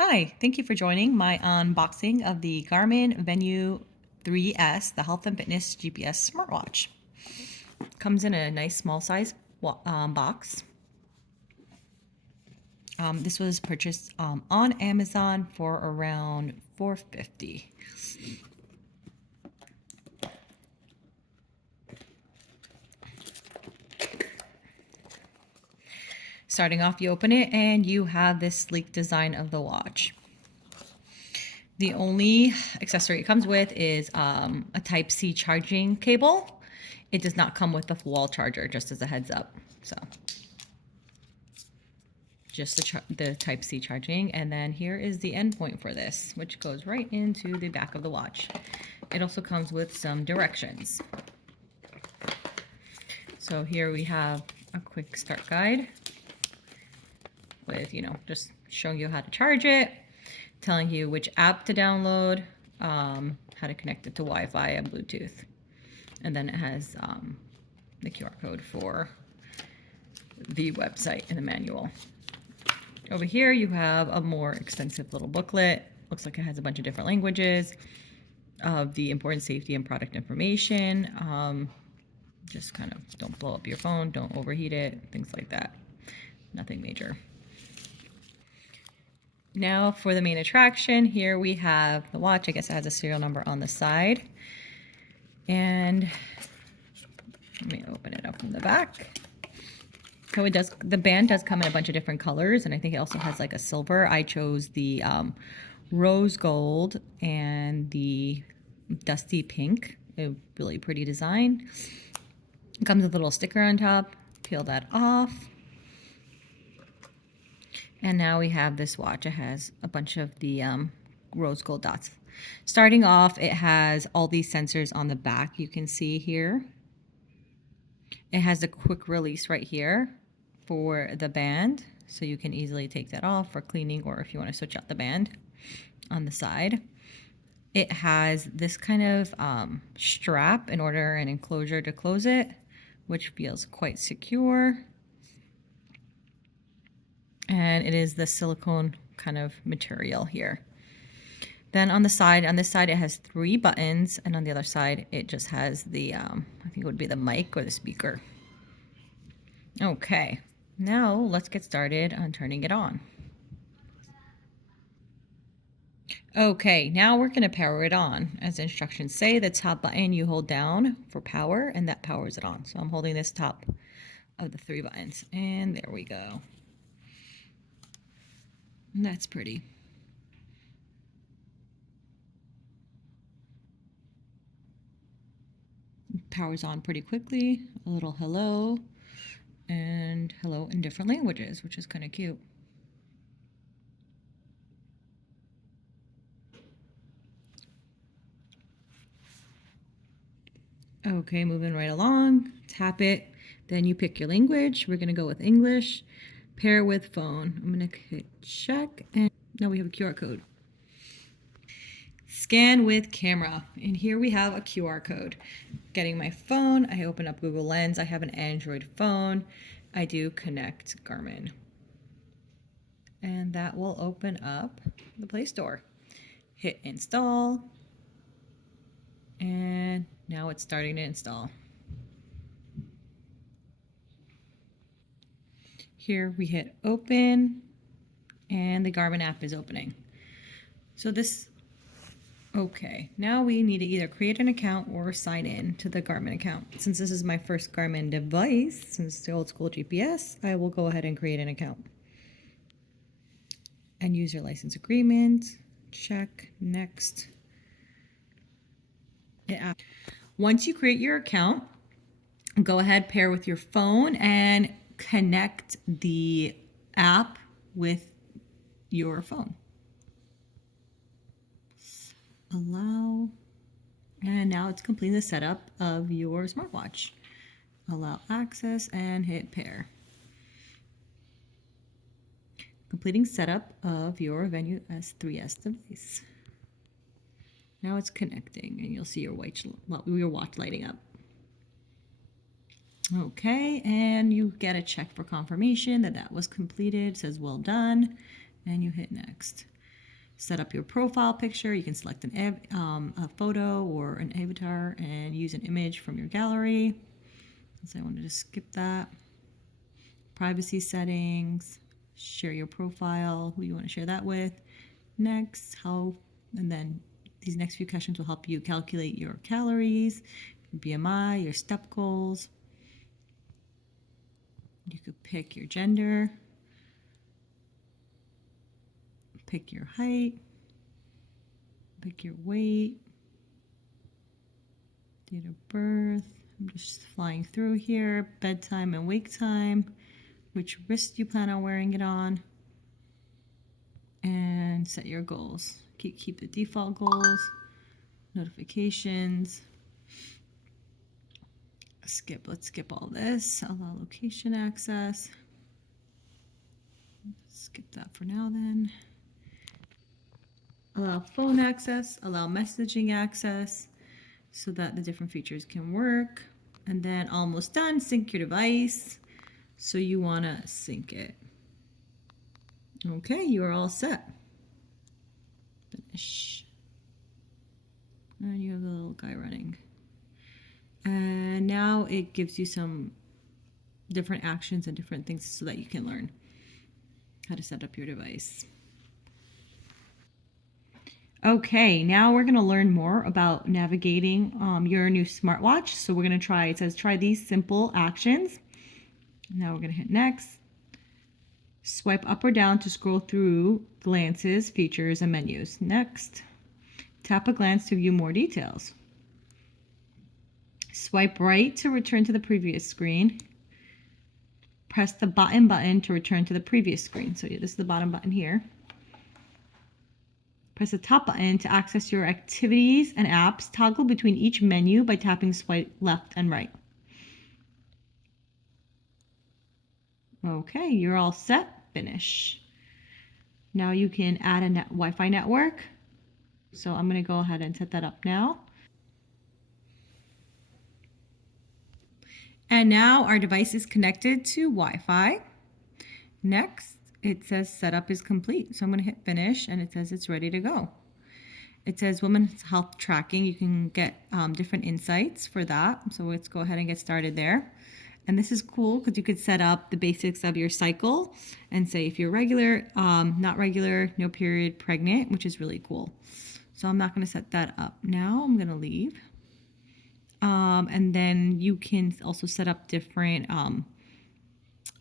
Hi, thank you for joining my unboxing of the Garmin Venu 3S, the health and fitness GPS smartwatch. Comes in a nice small size box. This was purchased on Amazon for around $4.50. Starting off, you open it and you have this sleek design of the watch. The only accessory it comes with is a Type-C charging cable. It does not come with the wall charger, just as a heads up. So just the Type-C charging. And then here is the endpoint for this, which goes right into the back of the watch. It also comes with some directions. So here we have a quick start guide with, just showing you how to charge it, telling you which app to download, how to connect it to Wi-Fi and Bluetooth. And then it has the QR code for the website and the manual. Over here you have a more extensive little booklet. Looks like it has a bunch of different languages of the important safety and product information. Just kind of don't blow up your phone, don't overheat it, things like that. Nothing major. Now for the main attraction, here we have the watch. I guess it has a serial number on the side. And let me open it up from the back. So it does, the band does come in a bunch of different colors, and I think it also has like a silver. I chose the rose gold and the dusty pink. A really pretty design. It comes with a little sticker on top. Peel that off. And now we have this watch. It has a bunch of the rose gold dots. Starting off, it has all these sensors on the back you can see here. It has a quick release right here for the band, so you can easily take that off for cleaning or if you want to switch out the band on the side. It has this kind of strap in order an enclosure to close it, which feels quite secure. And it is the silicone kind of material here. Then on this side, it has 3 buttons, and on the other side, it just has the, I think it would be the mic or the speaker. Okay, now let's get started on turning it on. Okay, now we're going to power it on. As the instructions say, the top button you hold down for power, and that powers it on. So I'm holding this top of the 3 buttons, and there we go. And that's pretty. Powers on pretty quickly. A little hello, and hello in different languages, which is kind of cute. Okay, moving right along. Tap it, then you pick your language. We're going to go with English. Pair with phone. I'm going to hit check, and now we have a QR code. Scan with camera, and here we have a QR code. Getting my phone, I open up Google Lens. I have an Android phone. I do connect Garmin, and that will open up the Play Store. Hit install, and now it's starting to install. Here we hit open, and the Garmin app is opening. So this, okay, now we need to either create an account or sign in to the Garmin account. Since this is my first Garmin device, since the old school GPS, I will go ahead and create an account. And user license agreement, check, next. Once you create your account, go ahead, pair with your phone, and connect the app with your phone. Allow, and now it's completing the setup of your smartwatch. Allow access and hit pair. Completing setup of your Venu S3S device. Now it's connecting, and you'll see your watch lighting up. Okay, and you get a check for confirmation that that was completed. It says well done, and you hit next. set up your profile picture. You can select a photo or an avatar and use an image from your gallery. So I want to just skip that. Privacy settings, share your profile, who you want to share that with. Next, and then these next few questions will help you calculate your calories, your BMI, your step goals. You could pick your gender, pick your height, pick your weight, date of birth. I'm just flying through here. Bedtime and wake time, which wrist you plan on wearing it on, and set your goals. Keep the default goals, notifications. Let's skip all this. Allow location access. Skip that for now then. Allow phone access, allow messaging access so that the different features can work. And then almost done, sync your device. So you want to sync it. Okay, you are all set. Finish. And you have the little guy running. And now it gives you some different actions and different things so that you can learn how to set up your device. Okay, now we're going to learn more about navigating your new smartwatch. So we're going to try, it says try these simple actions. Now we're going to hit next. Swipe up or down to scroll through glances, features, and menus. Next. Tap a glance to view more details. Swipe right to return to the previous screen. Press the button to return to the previous screen. So this is the bottom button here. Press the top button to access your activities and apps. Toggle between each menu by tapping swipe left and right. Okay, you're all set. Finish. Now you can add a Wi-Fi network. So I'm going to go ahead and set that up now. And now our device is connected to Wi-Fi. Next, it says setup is complete. So I'm going to hit finish and it says it's ready to go. It says women's health tracking. You can get different insights for that. So let's go ahead and get started there. And this is cool because you could set up the basics of your cycle and say if you're regular, not regular, no period, pregnant, which is really cool. So I'm not going to set that up now. I'm going to leave. And then you can also set up different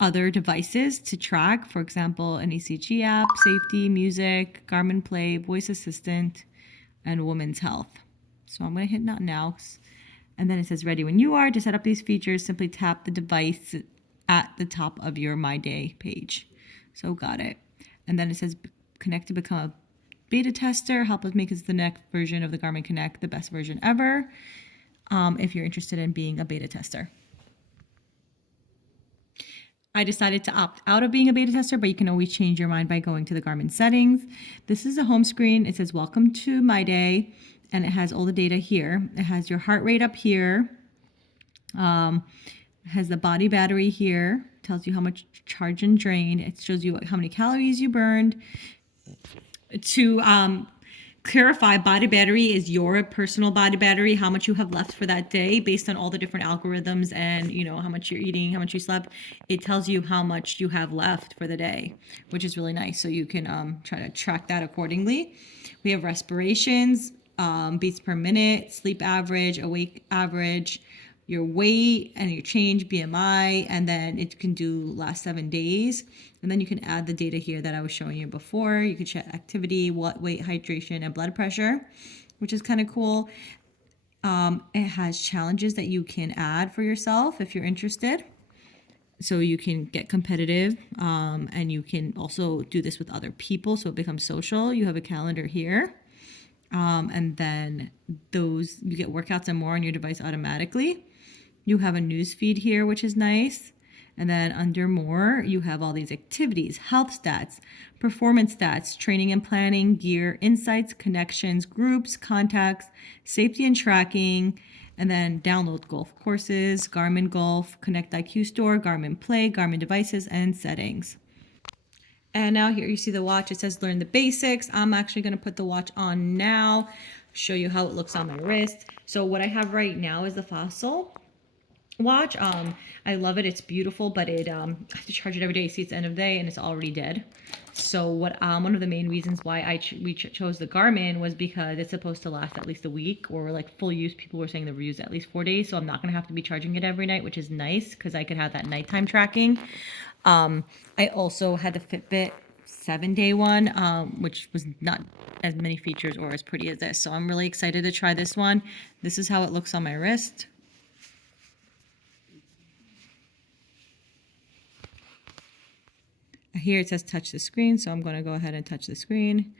other devices to track. For example, an ECG app, safety, music, Garmin Play, voice assistant, and women's health. So I'm going to hit not now. And then it says ready when you are. To set up these features, simply tap the device at the top of your My Day page. So got it. And then it says connect to become a beta tester. Help us make the next version of the Garmin Connect the best version ever. If you're interested in being a beta tester. I decided to opt out of being a beta tester, but you can always change your mind by going to the Garmin settings. This is a home screen. It says welcome to My Day, and it has all the data here. It has your heart rate up here. It has the body battery here. Tells you how much charge and drain. It shows you how many calories you burned. To clarify, body battery is your personal body battery, how much you have left for that day based on all the different algorithms and how much you're eating, how much you slept. It tells you how much you have left for the day, which is really nice. So you can try to track that accordingly. We have respirations, beats per minute, sleep average, awake average, your weight and your change, BMI, and then it can do last 7 days. And then you can add the data here that I was showing you before. You can check activity, what weight, hydration, and blood pressure, which is kind of cool. It has challenges that you can add for yourself if you're interested. So you can get competitive, and you can also do this with other people, so it becomes social. You have a calendar here. And then you get workouts and more on your device automatically. You have a news feed here, which is nice. And then under more, you have all these activities, health stats, performance stats, training and planning, gear, insights, connections, groups, contacts, safety and tracking, and then download golf courses, Garmin Golf, Connect IQ Store, Garmin Play, Garmin devices, and settings. And now here you see the watch. It says learn the basics. I'm actually going to put the watch on now, show you how it looks on my wrist. So what I have right now is the Fossil watch. I love it. It's beautiful, but I have to charge it every day. See, it's the end of the day and it's already dead. So what one of the main reasons why we chose the Garmin was because it's supposed to last at least a week, or like full use. People were saying the reviews at least 4 days. So I'm not going to have to be charging it every night, which is nice because I could have that nighttime tracking. I also had the Fitbit 7-day one, which was not as many features or as pretty as this. So I'm really excited to try this one. This is how it looks on my wrist. Here it says touch the screen, so I'm going to go ahead and touch the screen.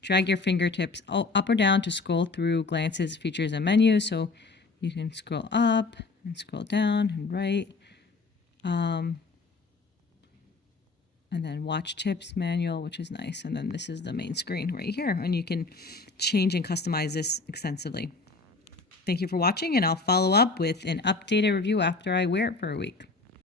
Drag your fingertips up or down to scroll through glances, features, and menus. So you can scroll up and scroll down and right. And then watch tips manual, which is nice. And then this is the main screen right here. And you can change and customize this extensively. Thank you for watching, and I'll follow up with an updated review after I wear it for a week.